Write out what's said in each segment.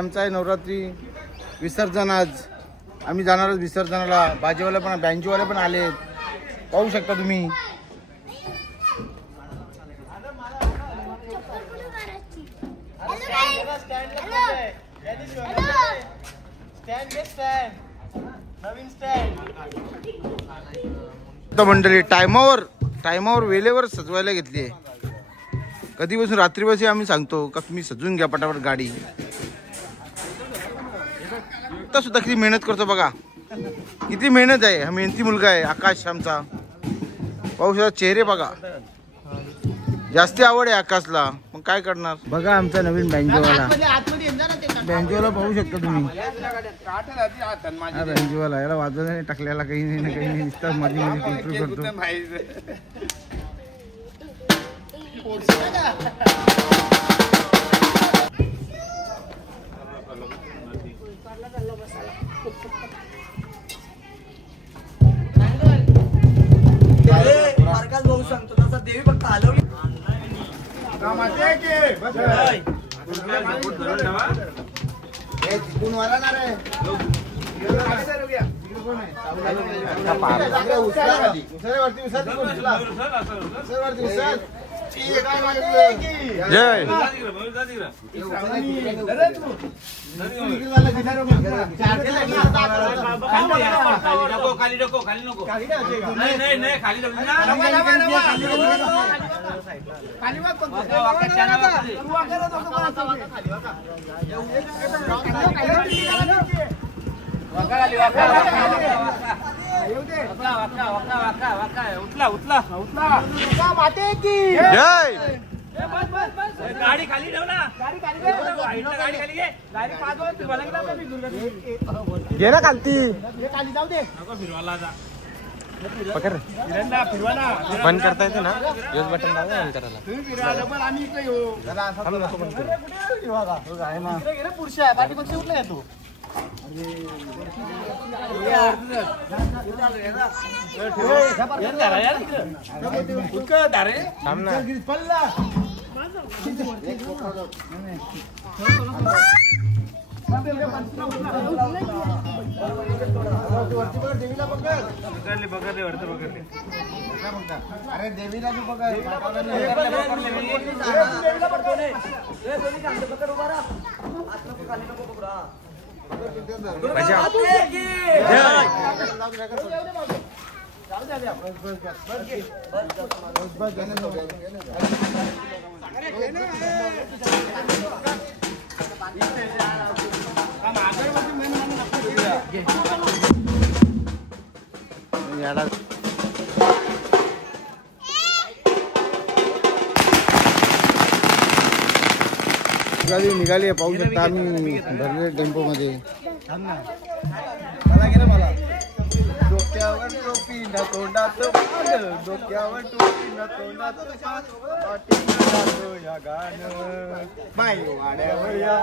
आमचा आहे नवरात्री विसर्जन. आज आम्ही जाणार आहोत विसर्जनाला. भाजीवाले पण बँजूवाले पण आले, पाहू शकता तुम्ही. मंडळी टायमावर वेळेवर सजवायला घेतली आहे. कधीपासून रात्रीपासून आम्ही सांगतो का तुम्ही सजून घ्या पटापट गाडी. आता सुद्धा किती मेहनत करतो बघा, किती मेहनत आहे. हा मेहनती मुलगा आहे आकाश आमचा. पाहू शकता चेहरे बघा. जास्ती आवड आहे आकाशला, मग काय करणार. बघा आमचा नवीन बँजोवाला पाहू शकता तुम्ही. बँजोवाला याला वाजवायला नाही टाकल्याला काही नाही ना काही नाही, नुसतं मध्ये मध्ये करतो. भाऊ सांगतो तसा देवी फक्त हलवली. जय गाडी खाली ठेव ना. गाडी खाली घे. गाडी घे ना खालती. खाली जाऊ दे. नको फिरवाला जा. पकड फिरवाना बंद करता येते ना. योज बटन दाबा बंद करायला. फिरवायला पण आम्ही इकडे येऊ. इकडे पुरुष आहे पाठी कोणती उठला येतो. अरे देवीला तू पकड. निघाली पाहू शकता आम्ही भरले टेम्पो मध्ये. डोक्यावर टोपी ना तोंडात पान, डोक्यावर टोपी ना तोंडात पान, पाठीला जातो या गाणं बाई वाड्यावर या.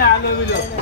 नाही आलो बिलो.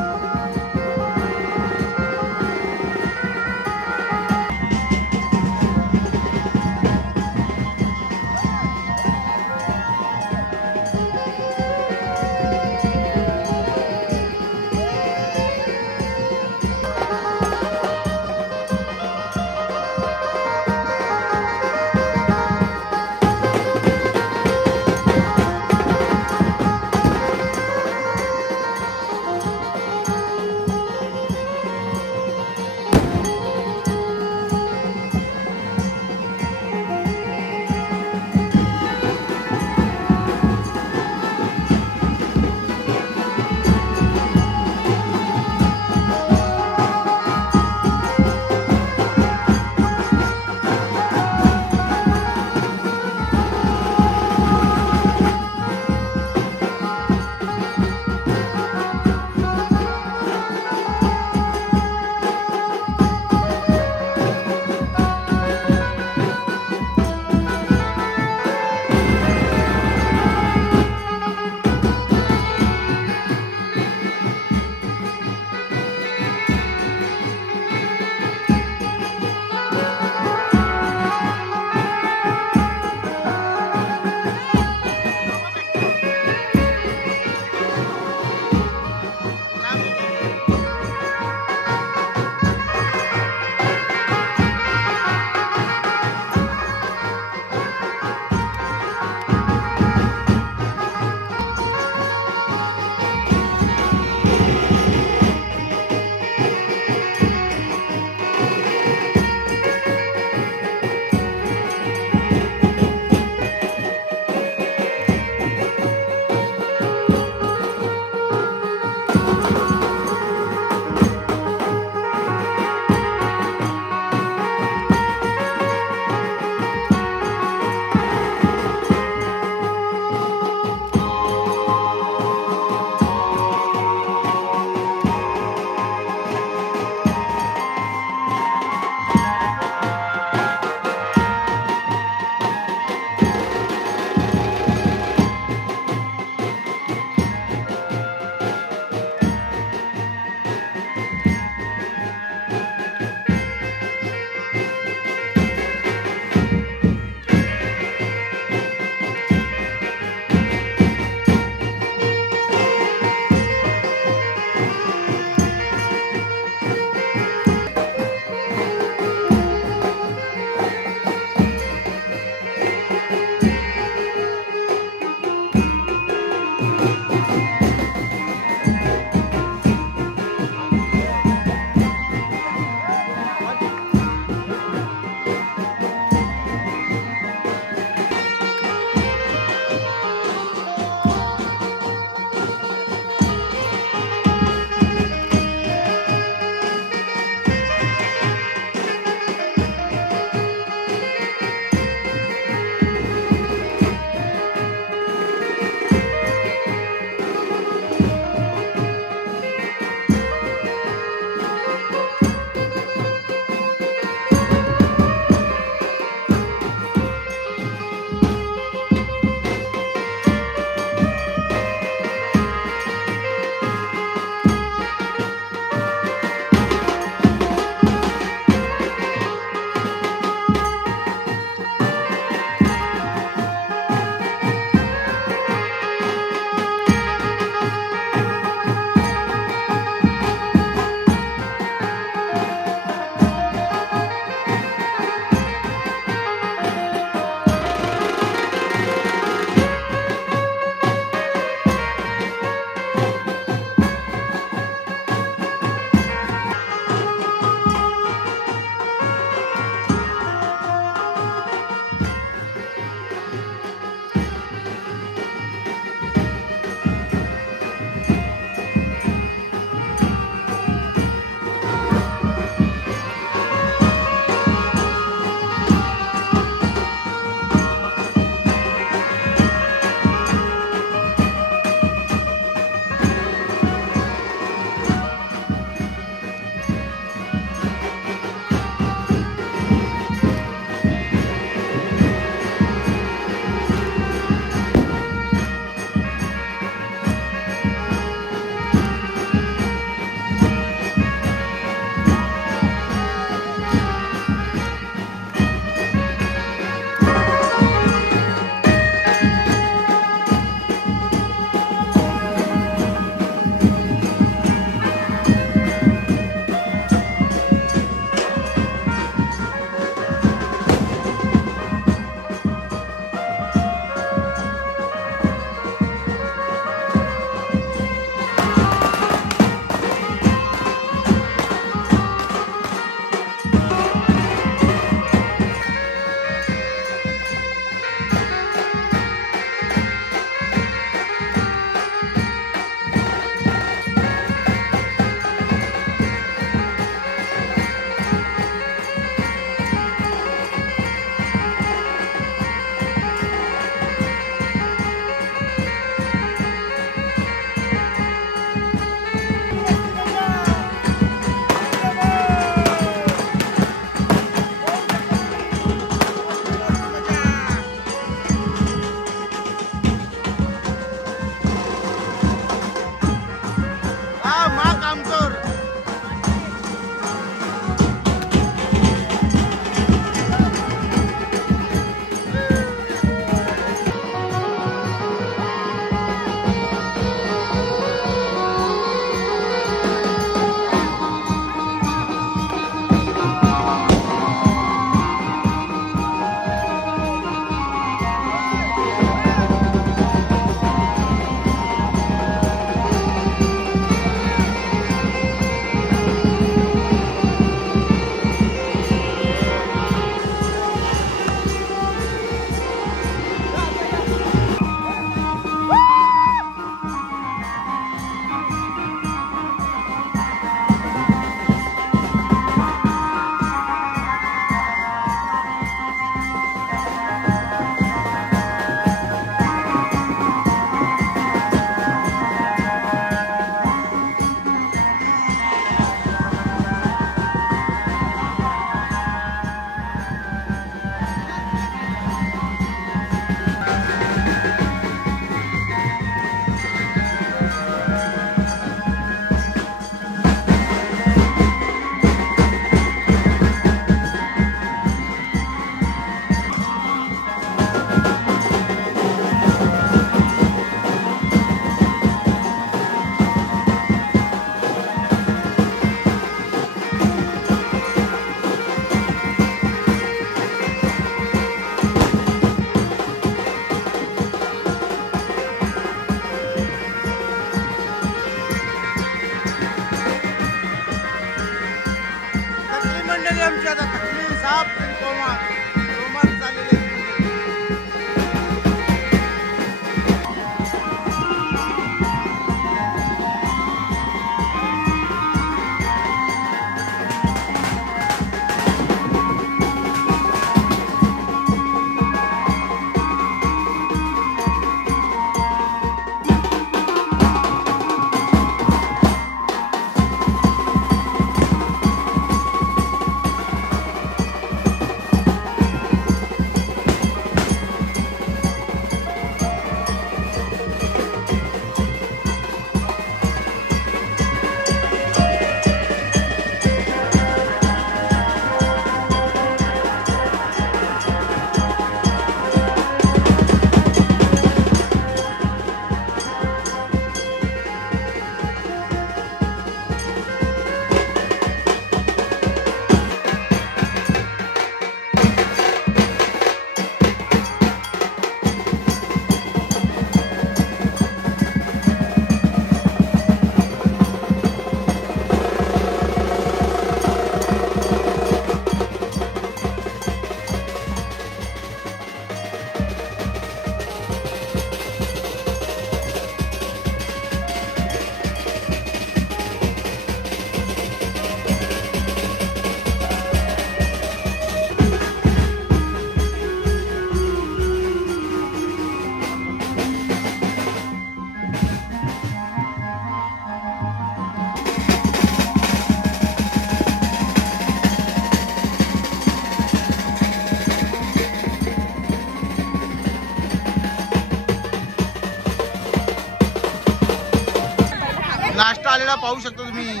नाश्ता आलेला पाहू शकता तुम्ही.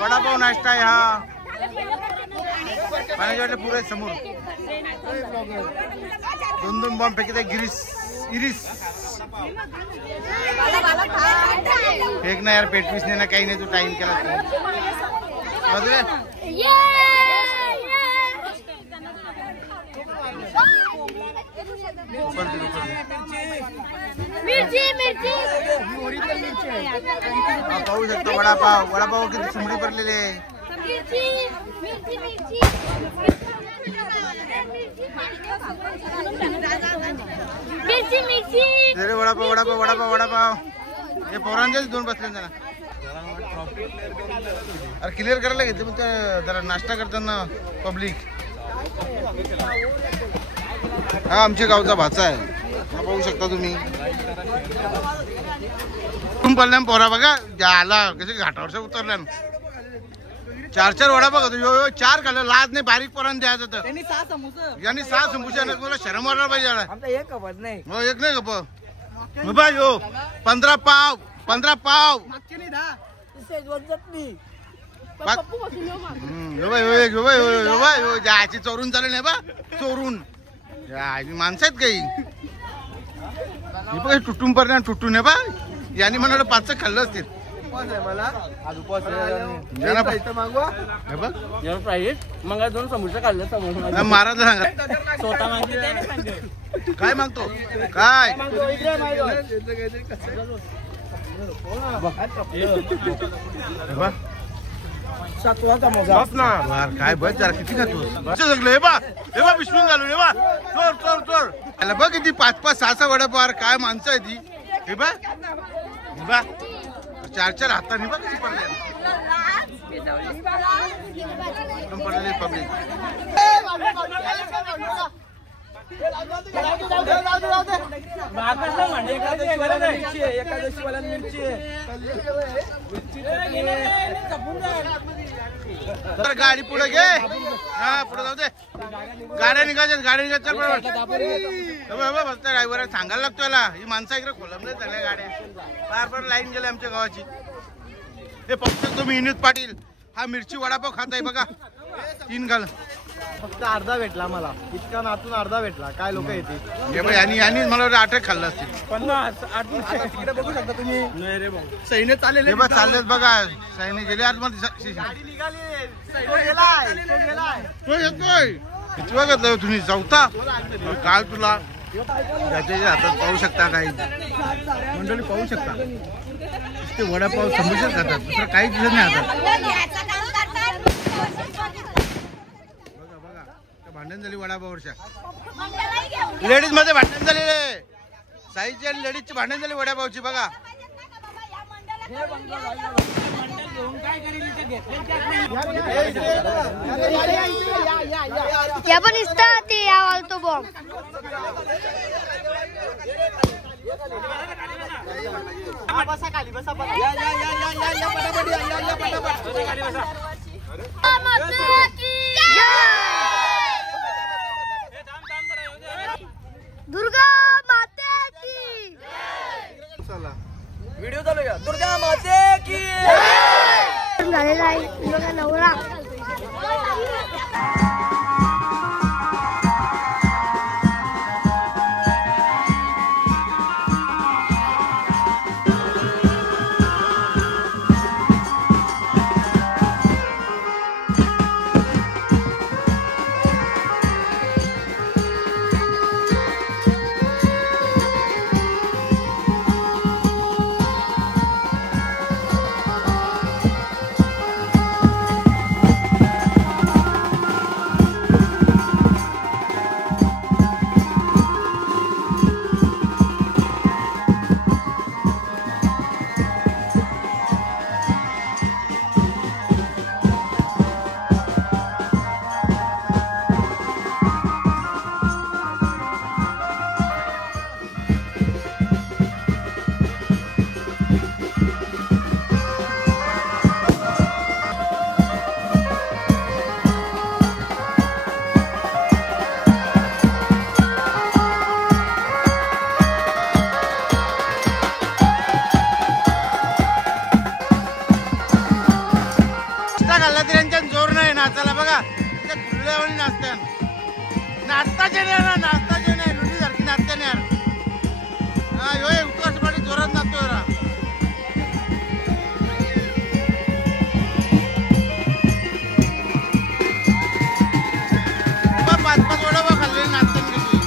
वडापाव नाश्ता आहे हा. पाण्याच्या वाटलं पुरे समोर 2 बॉम्ब फेकत आहे. इरिस फेक ना यार, पेटवीस नाही ना, काही नाही. तू टाइम केला पाहू शकतो. वडापाव किती सुमडी भरलेले आहे. वडापाव हे पोरांचेच 2 बसले जरा. अरे क्लिअर करायला घेतले पण जरा नाश्ता करताना पब्लिक. हा आमच्या गावचा भाचा आहे हा, पाहू शकता तुम्ही. पडल्या पोरा बघा आला कसे घाटावरच्या उतरल्या. 4 वडा बघा तू 4 खाल्लं. लाज नाही बारीक पोरांना द्यायचं तर. यांनी 6 समोसे मला शरम वाटला पाहिजे. एक नाही गप बाय. 15 पाव 15 पाव. जायची चोरून चालू नाही बा. चोरून माणसं आहेत काही. तुटून पर्यंत तुटून आहे बा. यांनी म्हणाल 5 खाल्लं असतील. मग 2 समोसे खाल्ले. महाराज सांगा काय मागतो काय. काय बस जरा किती खातो सगळं. हे बा विश्वून घालून. हे बा चोर चोर चोर. बघ किती 5-5 6 वडापाव. काय माणसं आहे ती. हे बा 4 हाताने बघ कशी पडले पब्लिक. गाडी पुढे घे. हा पुढे जाऊ दे. गाड्या निघायच्या. चल बरोबर. ड्रायव्हर सांगायला लागतो याला. ही माणसं इकडे खोलमले झाल्या गाड्या. फार लाईन गेल्या आमच्या गावाची. हे फक्त तुम्ही विनोद पाटील हा मिरची वडापाव खात आहे बघा. 3 घाल. फक्त अर्धा भेटला मला. इतका नातून अर्धा भेटला. काय लोक येते यांनी मला 8 खाल्लं असतील. 50 बघू शकता तुम्ही. सैन्य चालले चाललेत बघा. सैन्य गेले आतमध्ये. किती बघितलं तुम्ही 4था काय तुला. त्याच्या हातात पाहू शकता. काही मंडळी पाहू शकता ते वडापाव समोसेच खातात. दुसरं काहीच दिसत नाही हातात. भांडण झाली वडापावच्या. लेडीज मध्ये भांडण झालेले. साईची आणि लेडीजची भांडण झाली वडापावची बघा. पण ते आवडतो बॉम्ब. दुर्गा माते की. चला व्हिडिओ चालू आहे. दुर्गा माते की. झालेला आहे नवरा. नाचायला बघा कुठल्यावानी नाचत्या नाचताचे नाही ना नाचताचे नाही लुटी सारखी नाचते नाही यार हा यो उत्कर्षपाठी जोरात नाचतो जरा पाच पाच वडापाव खाल्ले नाचते कशी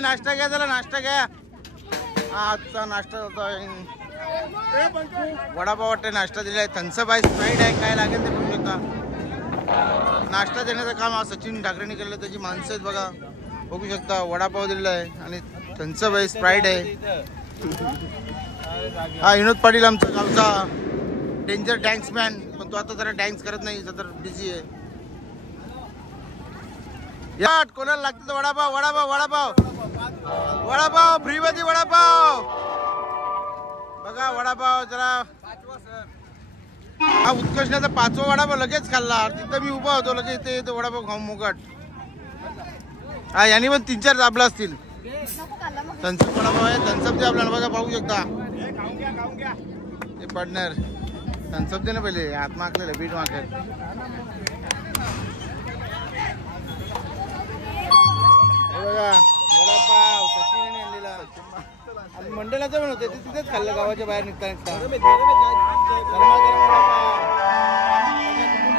नाश्ता घ्या चला नाश्ता घ्या. आजचा नाश्ता वडापाव वाटते नाश्ता दिलाय. थम्सअप आहे, स्प्राईट आहे, काय लागेल ते बघू शकता. नाश्ता देण्याचं काम आज सचिन ठाकरेंनी केलं. त्याची माणसं आहेत बघा. बघू शकता वडापाव दिलेला आहे आणि थम्सअप आहे, स्प्राईट आहे. हा विनोद पाटील आमचा गावचा डेंजर डॅन्समॅन, पण तो आता जरा डॅन्स करत नाही, तर बिझी आहे. या कोणाला लागतं वडापाव वडापाव वडापाव वडापाव फ्री मध्ये वडापाव बघा. वडापाव जरा हा उत्कर्षणाचा 5वा वडापाव लगेच खाल्ला. तिथं मी उभा होतो, लगेच इथे वडापाव खाऊन मुकट. हा यांनी पण 3-4 दाबला असतील. थम्सअप वडापाव आहे, थम्सअप दे आपल्याला बघा, पाहू शकता. हे पार्टनर थम्सअप दे ना पहिले, हात मागलेलं बीट मागेल. बघा वडापाव सचिनने आणलेला आणि मंडळाचं पण होतं, ते तिथेच खाल्लं गावाच्या बाहेर निघता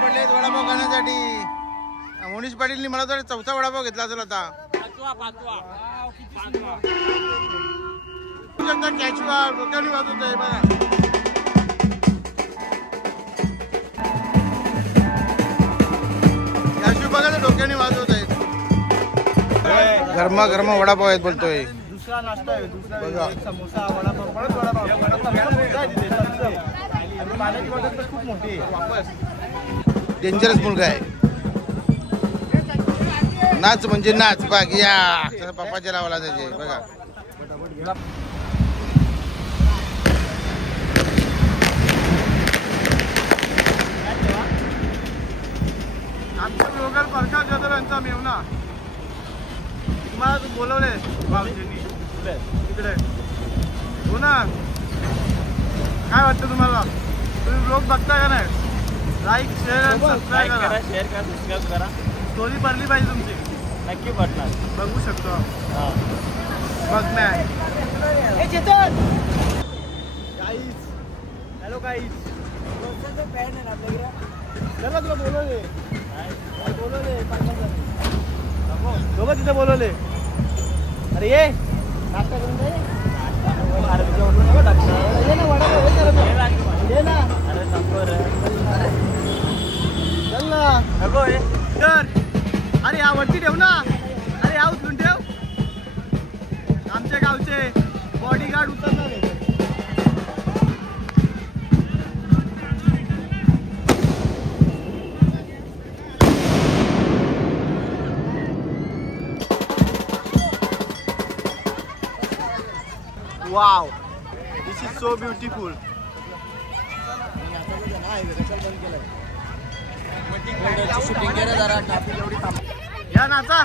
पडले वडापाव खाण्यासाठी. मोनीश पाटीलनी मला तर 4था वडापाव घेतला असेल आता. कॅचवा डोक्याने वाजवत आहे बघा. कॅचू बघा ते डोक्याने वाजवत आहेत. गरमा गरमा वडापाव आहेत बोलतोय. दुसरा नाश्ता आहे, दुसरा समोसा वडापाव परत वडापाव. पाण्याची बॉटल तर खूप मोठी आहे. डेंजरस मुलगा आहे. नाच म्हणजे नाच बघ या पप्पाच्या लावाला त्याचे बघा. आमचा ब्लॉगर प्रकाश जाधव यांचा मेवना मला बोलवले भाऊजींनी तिकडे. हो ना, काय वाटतं तुम्हाला? तुम्ही ब्लॉग बघता का नाही? लाईक शेअर आणि सबस्क्राईब करा. शेअर करा, सबस्क्राईब करा. स्टोरी भरली पाहिजे तुमची. नक्की पडणार. बघू शकतो बघ नाही. हॅलो गाईज, चला तुला बोलवले दोघं तिथे बोलवले. अरे ये नाश्ता करून दे. चल ना नको तर. अरे या वरती ठेव ना. अरे या उचलून ठेव. आमच्या गावचे बॉडीगार्ड उतरणार आहे. Wow, this is so beautiful. या नाचा.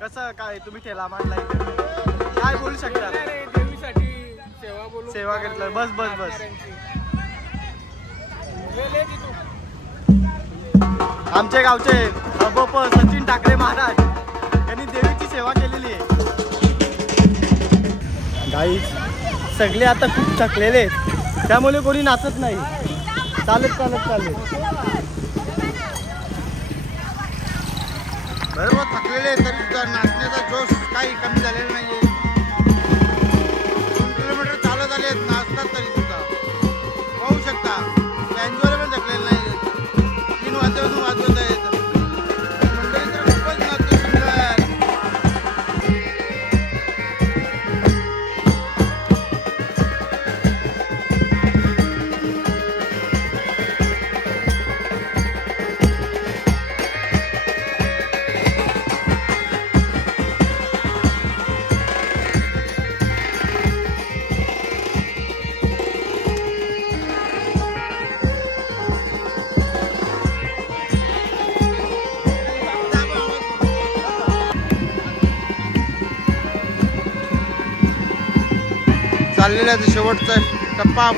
कसं काय तुम्ही ठेला मांडलाय, काय बोलू शकता? देवीसाठी सेवा घेतलं. बस बस बस. आमचे गावचे अबोप सचिन ठाकरे महाराज यांनी देवीची सेवा केलेली आहे. गाईज सगळे आता खूप थकलेले आहेत, त्यामुळे कोणी नाचत नाही. चालेल चालेल चालेल. बरोबर थकलेले तरी सुद्धा नाचण्याचा जोश काही कमी झालेला नाहीये. 2 किलोमीटर चालत आले नाचतात तरी सुद्धा पाहू शकता. बँजोला पण थकलेले नाही. 3 वाजल्यापासून वाजवत आहेत. मंडळी तर खूपच नाचतो सुंदर. चाललेला शेवटचा टप्पा.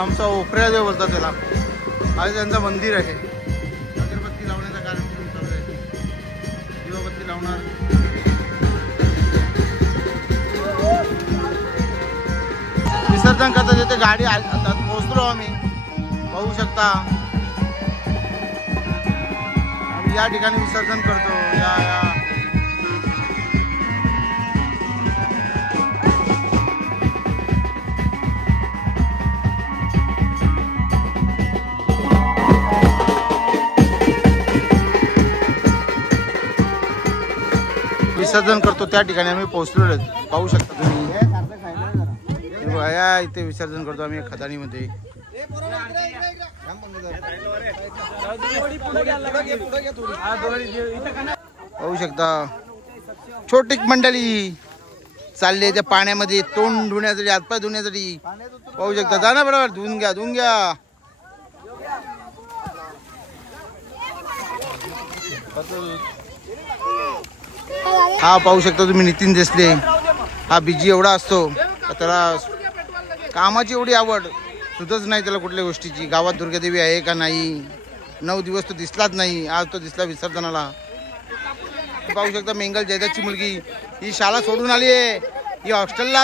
आमचा ओपऱ्या देव बोलतात त्याला. आज त्यांचं मंदिर आहे. अगरबत्ती लावण्याचा कार्यक्रम चालू आहे. दिवाबत्ती लावणार. विसर्जन करता जिथे गाडी आता पोहोचलो आम्ही पाहू शकता. आम्ही या ठिकाणी विसर्जन करतो. या विसर्जन करतो त्या ठिकाणी आम्ही पोहोचलो. पाहू शकता तुम्ही. या इथे विसर्जन करतो आम्ही खदानीमध्ये. पाहू शकता छोटी मंडळी चालले त्या पाण्यामध्ये तोंड धुण्यासाठी हातपाय धुण्यासाठी. पाहू शकता. जा ना बरोबर धुवून घ्या धुवून घ्या. हा पाहू शकता तुम्ही नितीन देसले. हा बिजी एवढा असतो त्याला कामाची एवढी आवड सुद्धच नाही त्याला कुठल्या गोष्टीची. गावात दुर्गादेवी आहे का नाही. 9 दिवस तो दिसलाच नाही. आज तो दिसला विसर्जनाला. पाहू शकता मेंगल जयदाची मुलगी ही शाळा सोडून आली आहे. ही हॉस्टेलला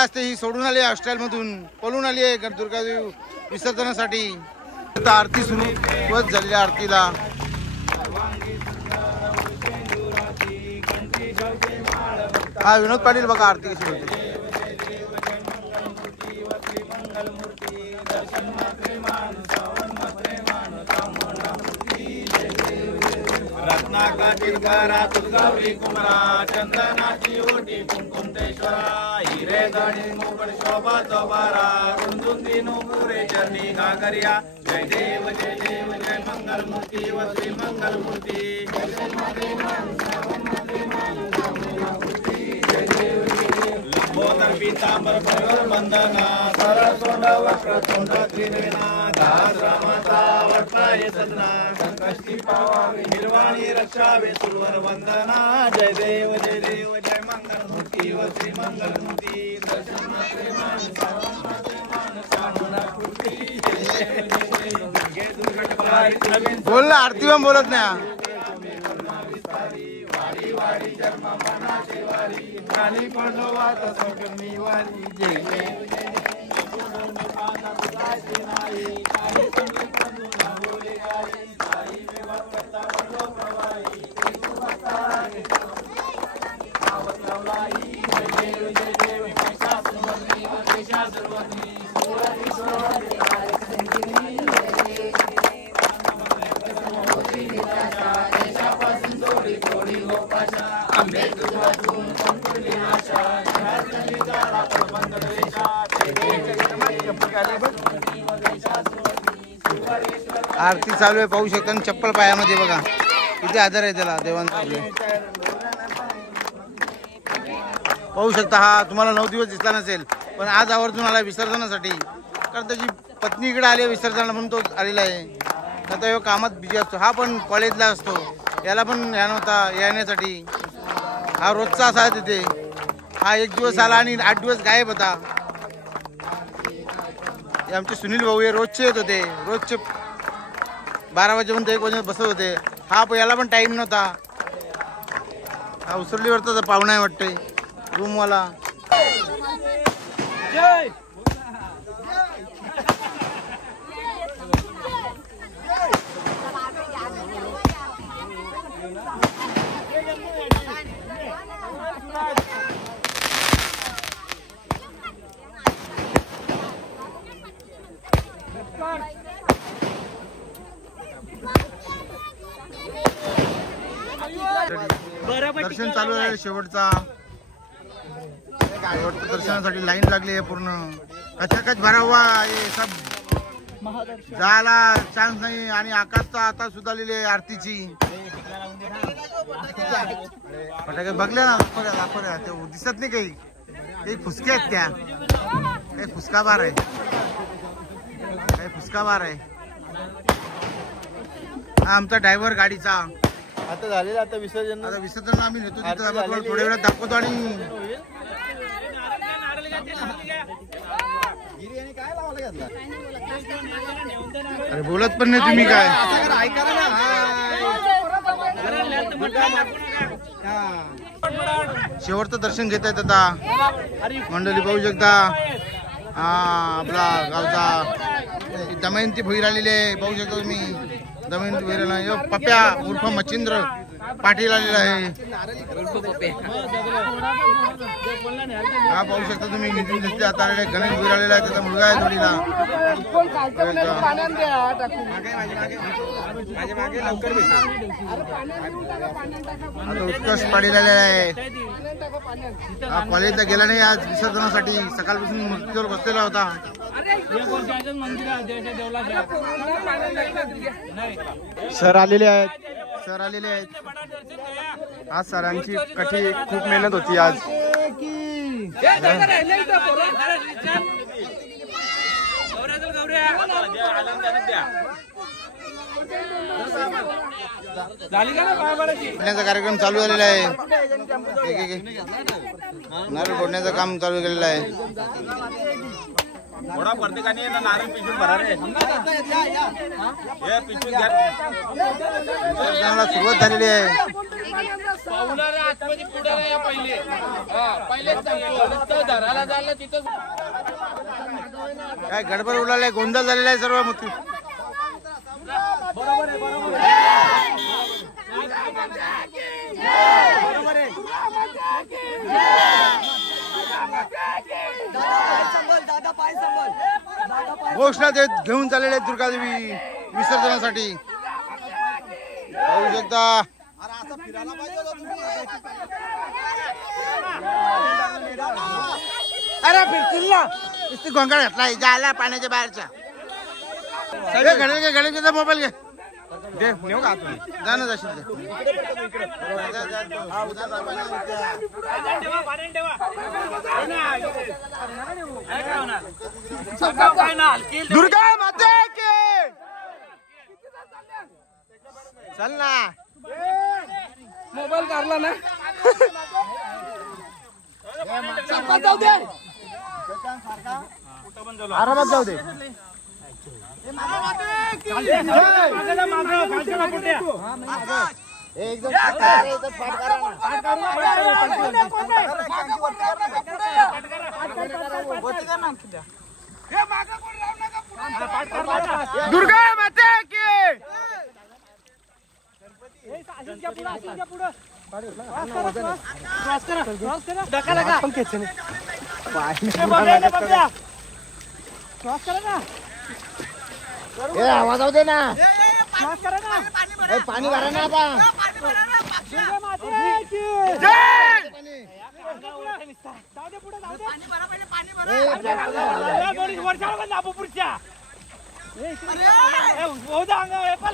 असते. ही सोडून आली हॉस्टेलमधून पळून आली आहे दुर्गादेवी विसर्जनासाठी. आता आरती सुरू झालेली आरतीला. हा विनोद पाटील बघा आरती कशी होते. रत्नाकातील घरातून गौरी कुमारा चंदनाची ओटी कुंकुमतेश्वरा हिरे गणी मोगड शोभा चोबारा रुंदून दिनू पुरे चरणी गागरिया. जय देव जय मंगल मूर्ती व श्री मंगल मूर्ती. लंबोदर पीतांबर भगव वंदना सरसोंड वक्रतुंड त्रिनयना दासरामाचा वटलाय सदना संकष्टी पावावे निर्वाणी रक्षावे सुरवर वंदना. जय देव जय मंगल मूर्ती व श्री मंगल मूर्ती. बोल ना आरती पण बोलत नाही. वारी जन्म मनाची वारी खाली पंडवात सगळी वारी. जय आरती चालू आहे पाहू शकता. आणि चप्पल पायामध्ये बघा किती आदर आहे त्याला देवांचा. पाहू शकता. हा तुम्हाला 9 दिवस दिसला नसेल पण आज आवर्जून आला विसर्जनासाठी. कारण त्याची पत्नी इकडे आली आहे विसर्जनाला म्हणून तो आलेला आहे. आता कामात बिझी असतो. हा पण कॉलेजला असतो. याला पण या नव्हता येण्यासाठी. हा रोजचा असा आहे तिथे. हा 1 दिवस आला आणि 8 दिवस गायब होता. हे आमचे सुनील भाऊ हे रोजचे येत होते. रोजचे 12 वाजेपर्यंत 1 वाजेपर्यंत बसत होते. हा याला पण टाइम नव्हता. हा उसरलीवरचा पाहुणा आहे वाटते रूमवाला. दर्शन चालू आहे. शेवटचा दर्शनासाठी लाईन लागली आहे पूर्ण. कचाकच भरा हुआ हे सब. जायला चान्स नाही. आणि आकाशचा आता सुद्धा लिहिले आरतीची फटाके बघले ना. दाखवल्या ते दिसत नाही काही. काही फुसके आहेत त्या. काही फुसका बार आहे. काही फुसका बार आहे. हा आमचा ड्रायव्हर गाडीचा. आता झालेलं आता विसर्जन. आता विसर्जन आम्ही नेतो तिथं. थोड्या वेळात दाखवतो. आणि अरे बोलत पण नाही तुम्ही काय. शेवटचं दर्शन घेत आहेत आता मंडळी पाहू शकता. हा आपला गावचा दमयंती भैर आलेले पाहू शकता तुम्ही. दमयंती भैर पप्या उर्फ मच्छिंद्र पाटील आलेला आहे. हा पाहू शकता तुम्ही. नितीन दिसते आता आलेला आहे. गणेश भैर आलेला आहे. त्याचा मुलगा आहे जोडीला. आता उत्कर्ष पाटील आलेला आहे. हा कॉलेजला गेला नाही आज विसर्जनासाठी. सकाळपासून मूर्तीजवळ बसलेला होता. सर आलेले आहेत. सर आलेले आहेत. आज सरांची कठी खूप मेहनत होती आज. कार्यक्रम चालू झालेला आहे. नारळ फोडण्याचं काम चालू केलेलं आहे. थोडा प्रत्येकाने नारळ पिशून भरा रे. पिशून घ्या. सुरुवात झालेली आहे. काय गडबड उडाला आहे. गोंधळ झालेला आहे सर्व. घोषणा देत घेऊन चाललेले आहेत दुर्गादेवी विसर्जनासाठी पाहू शकता. अरे फिरतील ना नुसती गोंगाळ घातला जायला पाण्याच्या बाहेरच्या. गणेशचा मोबाईल घे. दे नेऊ का तुम्ही. जाणं जाशील दुर्गा माते की. चल ना. मोबाईल काढला ना. जाऊ दे. आरामात जाऊ दे. दुर्गा माते की. आवाज दे ना. पाणी भरा ना आता.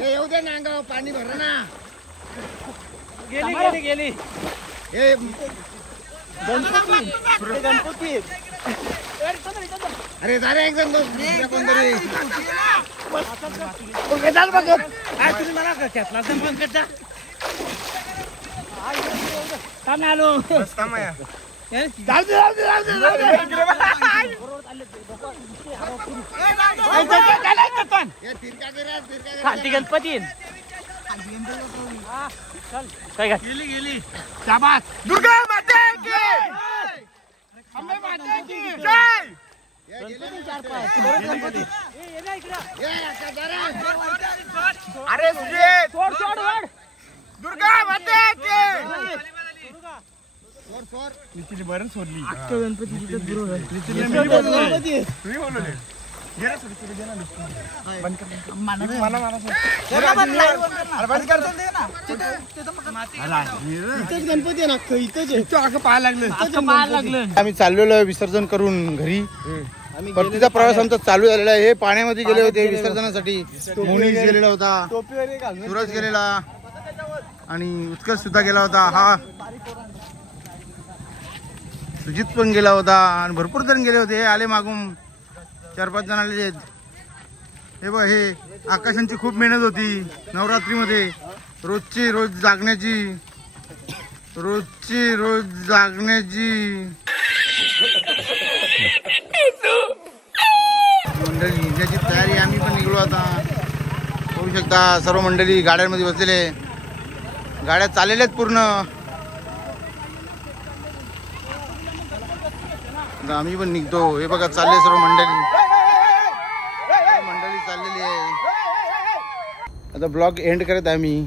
येऊ दे ना अंगावर पाणी भर ना. गेली हे गणपती अरे जा रे एकदम कोणतरी. तुम्ही मला घेतला पंकजचा आलो गणपती काय गेली शाबास. दुर्गा माता की अंबे माता की जय. अरे सुजित दुर्गा माता की बरं सोडली. गणपती आहे ना इथंच पाहायला लागलं. आम्ही चाललेलो आहे विसर्जन करून घरी. परतीचा प्रवास आमचा चालू झालेला आहे. हे पाण्यामध्ये गेले होते विसर्जनासाठी. मोनीश गेलेला होता, सूरज गेलेला आणि उत्कर्ष सुद्धा गेला होता. हा सुजित पण गेला होता आणि भरपूर जण गेले होते. हे आले मागून 4-5 जण आलेले आहेत. हे बघ हे आकाशांची खूप मेहनत होती नवरात्रीमध्ये. रोजची रोज जागण्याची मंडळी निघण्याची तयारी. आम्ही पण निघलो आता. होऊ शकता सर्व मंडळी गाड्यांमध्ये बसलेले. गाड्या चाललेल्या आहेत पूर्ण. आम्ही पण निघतो. हे बघा चालले सर्व मंडळी चाललेली आहे. आता ब्लॉग एंड करत आम्ही.